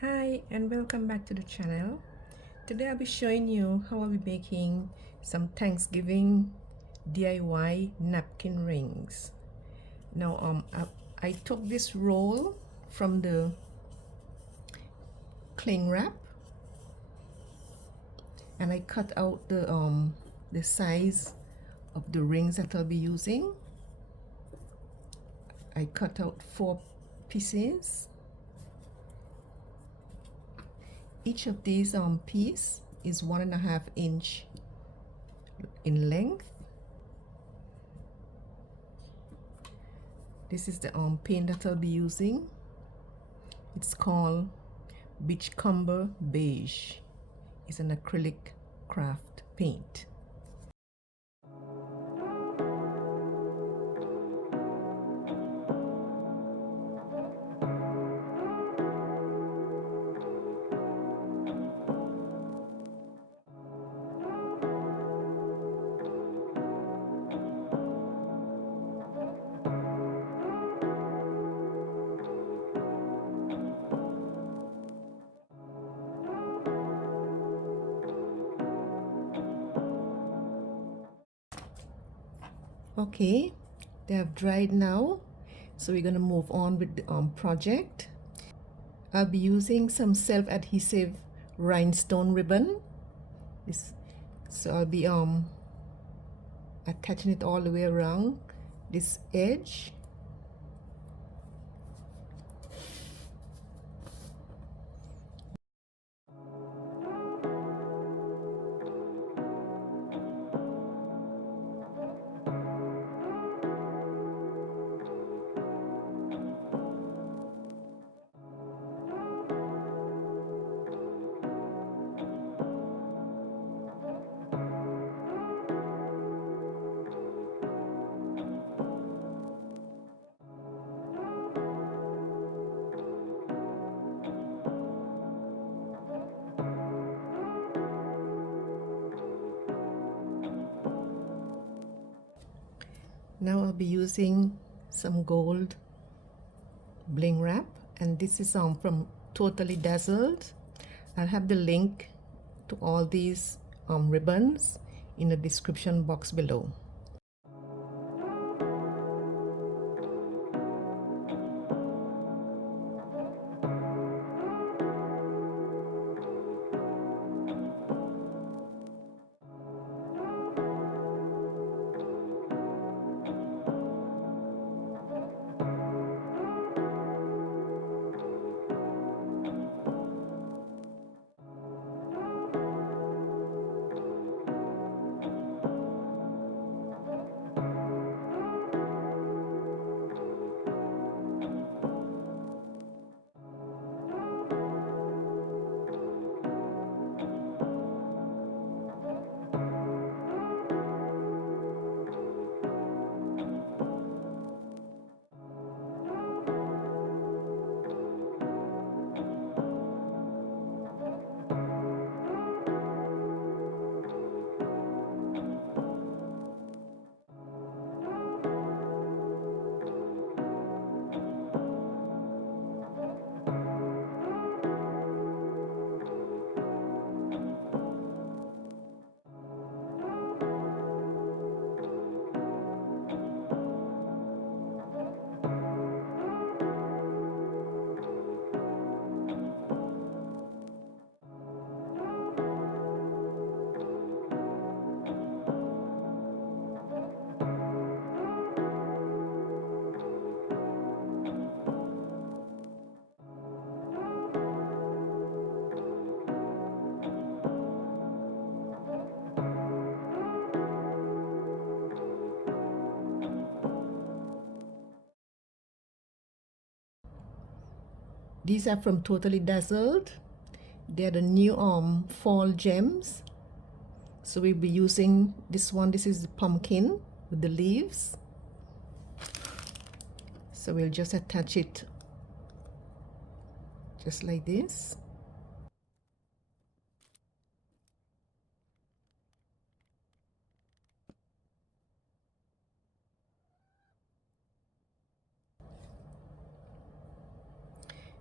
Hi and welcome back to the channel. Today I'll be showing you how I'll be making some Thanksgiving DIY napkin rings. Now I took this roll from the cling wrap and I cut out the size of the rings that I'll be using. I cut out 4 pieces. Each of these piece is 1.5 inch in length. This is the paint that I'll be using. It's called Beachcomber Beige. It's an acrylic craft paint. Okay, they have dried now, so we're going to move on with the project. I'll be using some self-adhesive rhinestone ribbon. So I'll be attaching it all the way around this edge. Now I'll be using some gold bling wrap, and this is from Totally Dazzled. I'll have the link to all these ribbons in the description box below. These are from Totally Dazzled. They're the new fall gems. So we'll be using this one. This is the pumpkin with the leaves. So we'll just attach it just like this.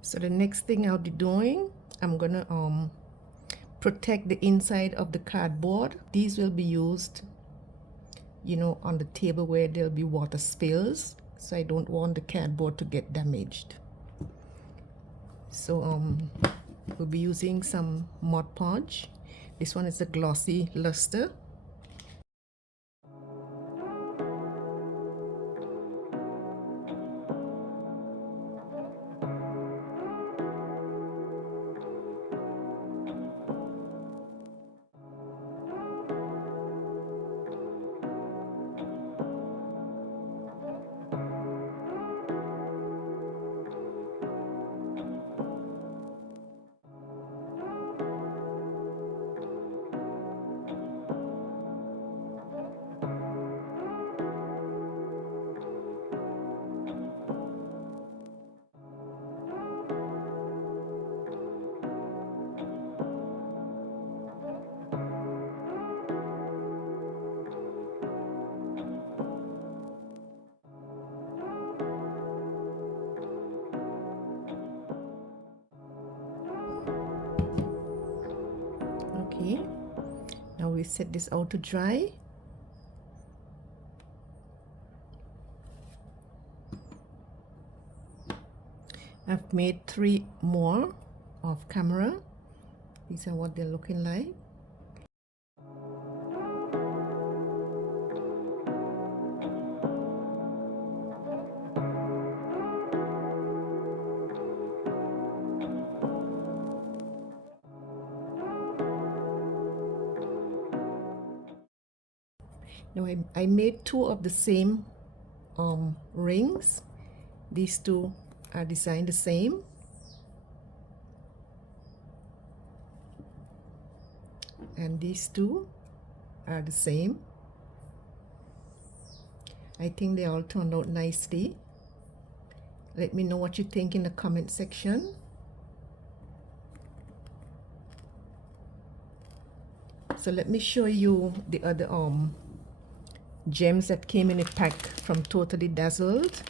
So the next thing I'll be doing, I'm gonna protect the inside of the cardboard. These will be used, you know, on the table where there'll be water spills, so I don't want the cardboard to get damaged. So we'll be using some Mod Podge. This one is a glossy luster. Okay, now we set this out to dry. I've made 3 more off camera. These are what they're looking like. Now I made 2 of the same rings. These 2 are designed the same. And these 2 are the same. I think they all turned out nicely. Let me know what you think in the comment section. So let me show you the other gems that came in a pack from Totally Dazzled.